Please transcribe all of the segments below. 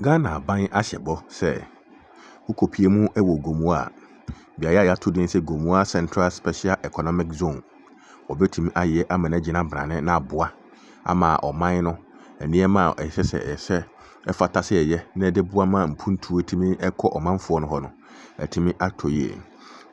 Ghana ban ahyɛbɔ sɛ wokɔpie mu wɔ Gomoa beaeɛ a yɛato din sɛ Gomoa Central Special Economic Zone. Wɔbɛtumi ayɛ ama no agyina brane na aboa ama ɔman no nneɛma a ɛsɛ ɛfata sɛ yɛyɛ na ɛde boa ma mpuntuo tumi ɛkɔ ɔmanfoɔ no hɔ no ɛtumi atɔ yie.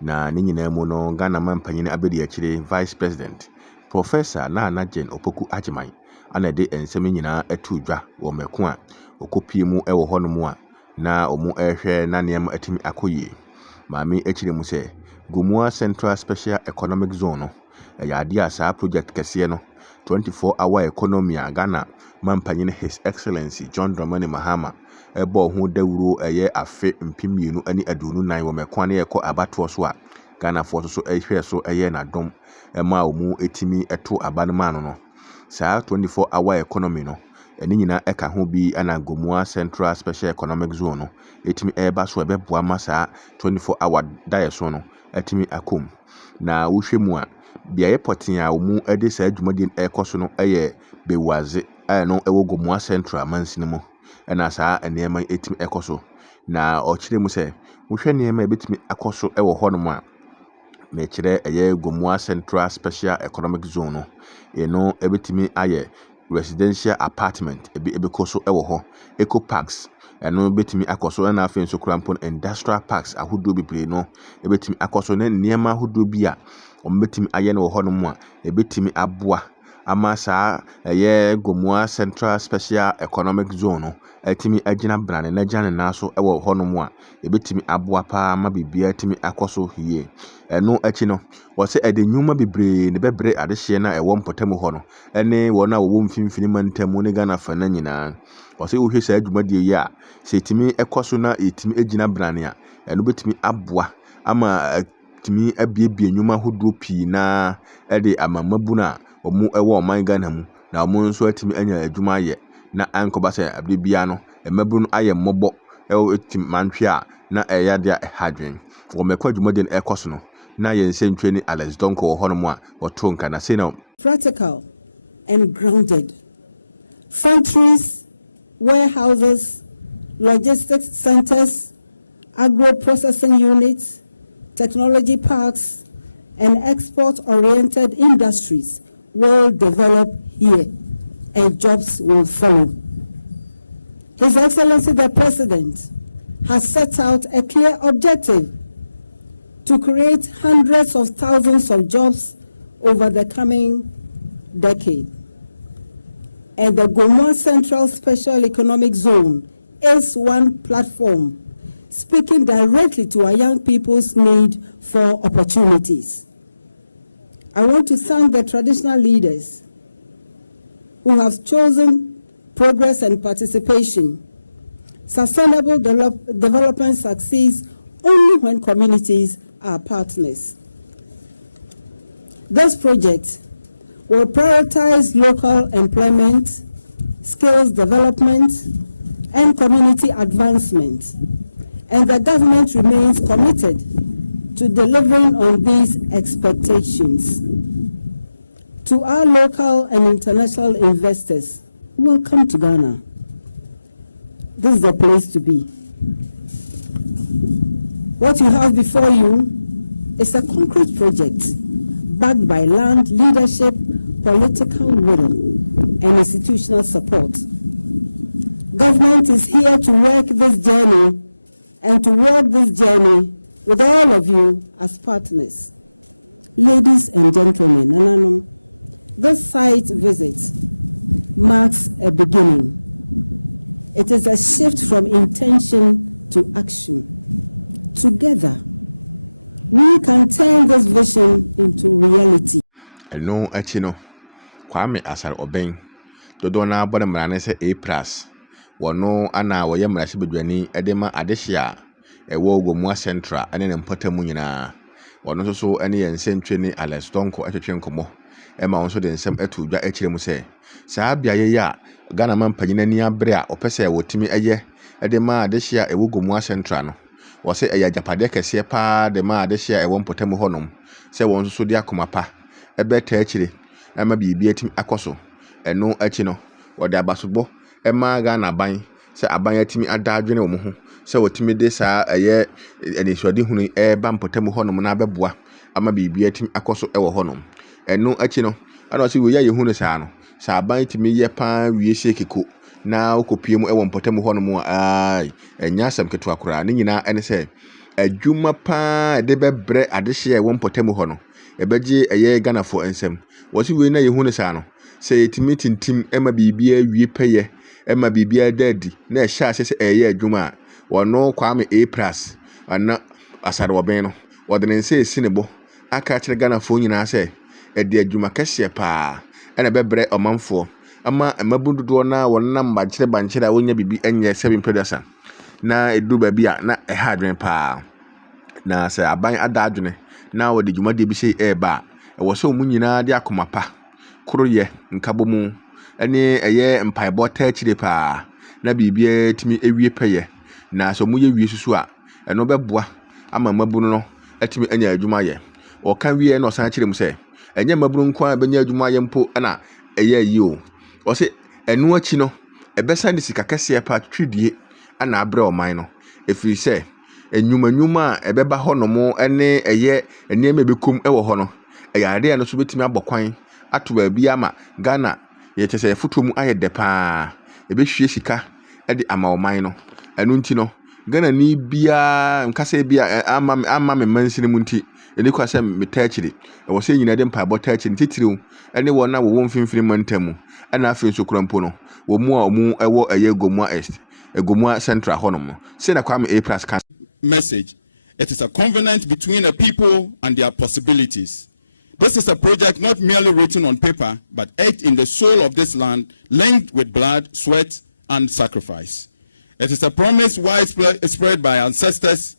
Na ne nyinaa mu no, Ghana man panyin abɛdi akyire Vice President Professor Nana Gen Opoku Agyeman ana de nsɛm nyinaa ɛto dwa wɔ mɛko a okopie mu ɛwɔ hɔ nom a na ɔmo ɛhwɛ na nneɛma atumi akɔ yie. Maame akyire mu sɛ Gomoa Central Special Economic Zone no ɛyɛ adeɛ a saa project kɛseɛ no 24-hour economy a Ghana man panyin His Excellency John Dramani Mahama ɛbɔ ho dawuro ɛyɛ afe 2024 wɔ mɛko ne yɛkɔ abatoɔ so a Ghana foɔ so ɛhwɛ so ɛyɛ n'adom ɛma ɔmo etimi ɛto aba no ma no. Saa 24-hour economy no ɛne nyinaa ɛka ho bi ana Gomoa Central Special Economic Zone no etimi ɛba so ɛbɛboa ma saa 24-hour daeɛ so no etimi akom. Na wohwɛ mu a beaeɛ pɔten a ɔmo ɛde saa dwumadie ɛkɔ so no ɛyɛ Bewaze a no ɛwɔ Gomoa Central mansin mu ɛna saa nneɛma etimi ɛkɔ so. Na ɔkyerɛ mu sɛ wohwɛ nneɛma ebetimi akɔ so ɛwɔ hɔ nom a mekyerɛ ɛyɛ Gomoa Central Special Economic Zone no eno ebetimi ayɛ residential apartment ebekɔ so ɛwɔ hɔ, eco parks ɛno betimi akɔ so na afei nso kurampon industrial parks ahodoɔ bebree no ebetimi akɔ so na nneɛma ahodoɔ bi a ɔmo betimi ayɛ no wɔ hɔ nom a ebetimi aboa ama saa ɛyɛ Gomoa Central Special Economic Zone no etimi agyina brane na gya ne nan so ɛwɔ hɔ nom a ebetimi aboa paa ma bibia etimi akɔ so yie. Ɛno akyi no wɔsɛ ɛde nnwuma bebree ne bɛbrɛ adehyeɛ na ɛwɔ mpɔtam hɔ no ɛne wɔn a wɔwɔ mfimfini mantam ne Ghana fa na nyinaa. Wɔsɛ wohwɛ saa dwumadie yi a sɛ etimi ɛkɔ so na etimi agyina brane a ɛno betimi aboa ama etimi abiebie nnwuma ahodoɔ pii na ɛde ama mabunu a ɔmo ɛwɔ ɔman Ghana mu na ɔmo nso atimi anya adwuma ayɛ na ankɔba sɛ abere bia no mabunu ayɛ mmɔbɔ ɛwɔ etimi mantwe a na ɛyɛ adeɛ ɛhadwen. Wɔ mɛkɔ dwumadie no ɛkɔ so no na yɛn nsɛntwe ne Alex Donko wɔ hɔ nom a wɔto nka na sɛ na practical and grounded. Factories, warehouses, logistics centers, agro-processing units, technology parks, and export-oriented industries will develop here, and jobs will follow. His Excellency the President has set out a clear objective to create hundreds of thousands of jobs over the coming decade. And the Gomoa Central Special Economic Zone is one platform speaking directly to our young people's need for opportunities. I want to thank the traditional leaders who have chosen progress and participation. Sustainable development succeeds only when communities are partners. This project will prioritize local employment, skills development, and community advancement, and the government remains committed to delivering on these expectations. To our local and international investors, welcome to Ghana. This is the place to be. What you have before you is a concrete project backed by land, leadership, political will, and institutional support. Government is here to work this journey and to work this journey with all of you as partners. Ladies and gentlemen, this site visit marks a beginning. It is a shift from intention to action. Together, we can turn this vision into reality. ɛno akyi no Kwame Asare Ɔbɛn dodoɔ na abɔ ne mmara ne sɛ A+ wɔno ana wɔyɛ mmarahyɛbadwani ɛde ma adehye a ɛwɔ Gomoa Central ɛne ne mpɔtam mu nyinaa. Wɔno nso so ɛne yɛn nsɛntwe ne Alex Donko ɛtwetwe nkɔmmɔ ɛma wɔn nso de nsɛm ɛto dwa akyerɛ mu sɛ saa beaeɛ yi a Ghana man panyin ani abere a ɔpɛ sɛ wɔtumi ɛyɛ ɛde ma adehye a ɛwɔ Gomoa Central no wɔsɛ ɛyɛ agyapadeɛ kɛseɛ paa de ma adehye a ɛwɔ mpɔtam hɔ nom sɛ wɔn nso so de akoma pa ɛbɛta akyire ɛma biribi atimi akɔ so. Ɛno akyi no wɔde abasobɔ ɛma Ghana ban sɛ aban atumi ada adwene wɔ mo ho sɛ wɔtumi de saa ɛyɛ anisoade hunu ɛba mpɔtam hɔnom na abɛboa ama biribi atumi akɔ so ɛwɔ hɔnom ɛno akyi no ana ɔsɛ wɔ yɛ hunu saa no sɛ aban tumi yɛ paa wie sie keko na wokɔpie mu ɛwɔ mpɔtam hɔnom ai ɛnya asɛm ketewa koraa ne nyinaa ɛne sɛ adwuma paa de bɛbrɛ adehye ɛwɔ mpɔtam hɔ no ɛbɛgye ɛyɛ Ghanafoɔ nsɛm wɔsi wei na yɛhunu saa no sɛ yɛtumi tintim ɛma biribi awie pɛyɛ ɛma biribi adaadi na ɛhyɛ ase sɛ ɛyɛ adwuma a wɔno Kwame A+ ana asare wɔbɛn no wɔde ne nsa esi ne bo aka kyerɛ Ghanafoɔ nyinaa sɛ ɛde adwuma kɛseɛ paa ɛna bɛbrɛ ɔmanfoɔ ama mmabu dodoɔ na wɔnam bankyerɛ a wonya biribi ɛnyɛ 7 na edu baabi a na ɛha adwene paa na sɛ aban ada adwene na wɔde dwumadie bi sɛ ɛɛba a ɛwɔ sɛ ɔmo nyinaa de akoma pa koroyɛ nkabomu ɛne ɛyɛ mpaebɔ taakyire paa na biribiara tumi ewie pɛyɛ na sɛ ɔmo yɛ wie susu a ɛno bɛboa ama mmabunu no atumi anya adwuma yɛ ɔka wie na ɔsan kyerɛ mu sɛ ɛnyɛ mmabunu nko a bɛnya adwuma yɛ mpo ɛna ɛyɛ yi o ɔsɛ ɛno akyi no ɛbɛsan de sika kɛseɛ paa twitwidie ana abrɛ ɔman no ɛfiri sɛ enyuma a ɛbɛba hɔ nom ɛne ɛyɛ nneɛma ɛbɛkom ɛwɔ hɔ no ɛyɛ adeɛ no so bɛtumi abɔ kwan ato baabi ama Ghana yɛkyɛ sɛ yɛfoto mu ayɛ dɛ paa ɛbɛhwie sika ɛde ama ɔman no ɛno nti no Ghana ni bia nkasa bia ama me mansini mu nti ɛne kwa sɛ metaa akyiri ɛwɔ sɛ nyina de mpaebɔ taa akyiri titiriw ɛne wɔn a wɔwɔ mfimfini mantam ɛna afei nso kura mpo no wɔn mu a ɔmo ɛwɔ ɛyɛ Gomoa East Gomoa Central hɔnom no sɛ na Kwame A+ ka message. It is a covenant between a people and their possibilities. This is a project not merely written on paper, but etched in the soul of this land, linked with blood, sweat, and sacrifice. It is a promise whispered by ancestors,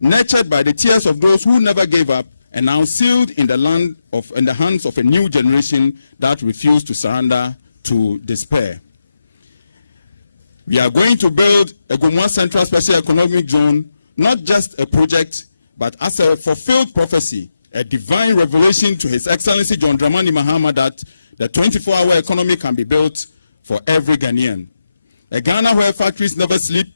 nurtured by the tears of those who never gave up, and now sealed in the hands of a new generation that refused to surrender to despair. We are going to build a Gomoa Central Special Economic Zone, not just a project, but as a fulfilled prophecy, a divine revelation to His Excellency John Dramani Mahama that the 24-hour economy can be built for every Ghanaian. A Ghana where factories never sleep,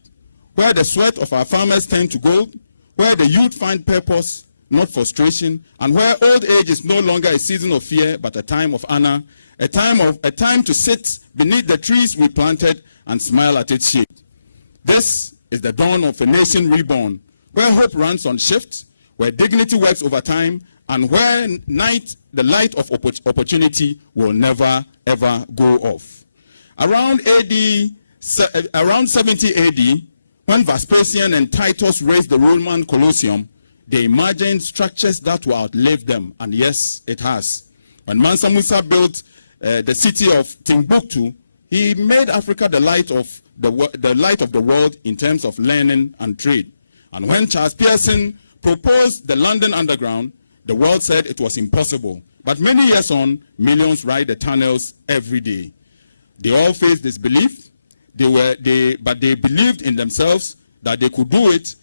where the sweat of our farmers turn to gold, where the youth find purpose, not frustration, and where old age is no longer a season of fear, but a time of honor, a time to sit beneath the trees we planted and smile at its shade. This is the dawn of a nation reborn, where hope runs on shift, where dignity works over time, and where the light of opportunity will never, ever go off. Around 70 AD, when Vespasian and Titus raised the Roman Colosseum, they imagined structures that will outlive them, and yes, it has. When Mansa Musa built the city of Timbuktu, he made Africa the light of the world in terms of learning and trade. And when Charles Pearson proposed the London Underground, the world said it was impossible. But many years on, millions ride the tunnels every day. They all faced disbelief, but they believed in themselves that they could do it,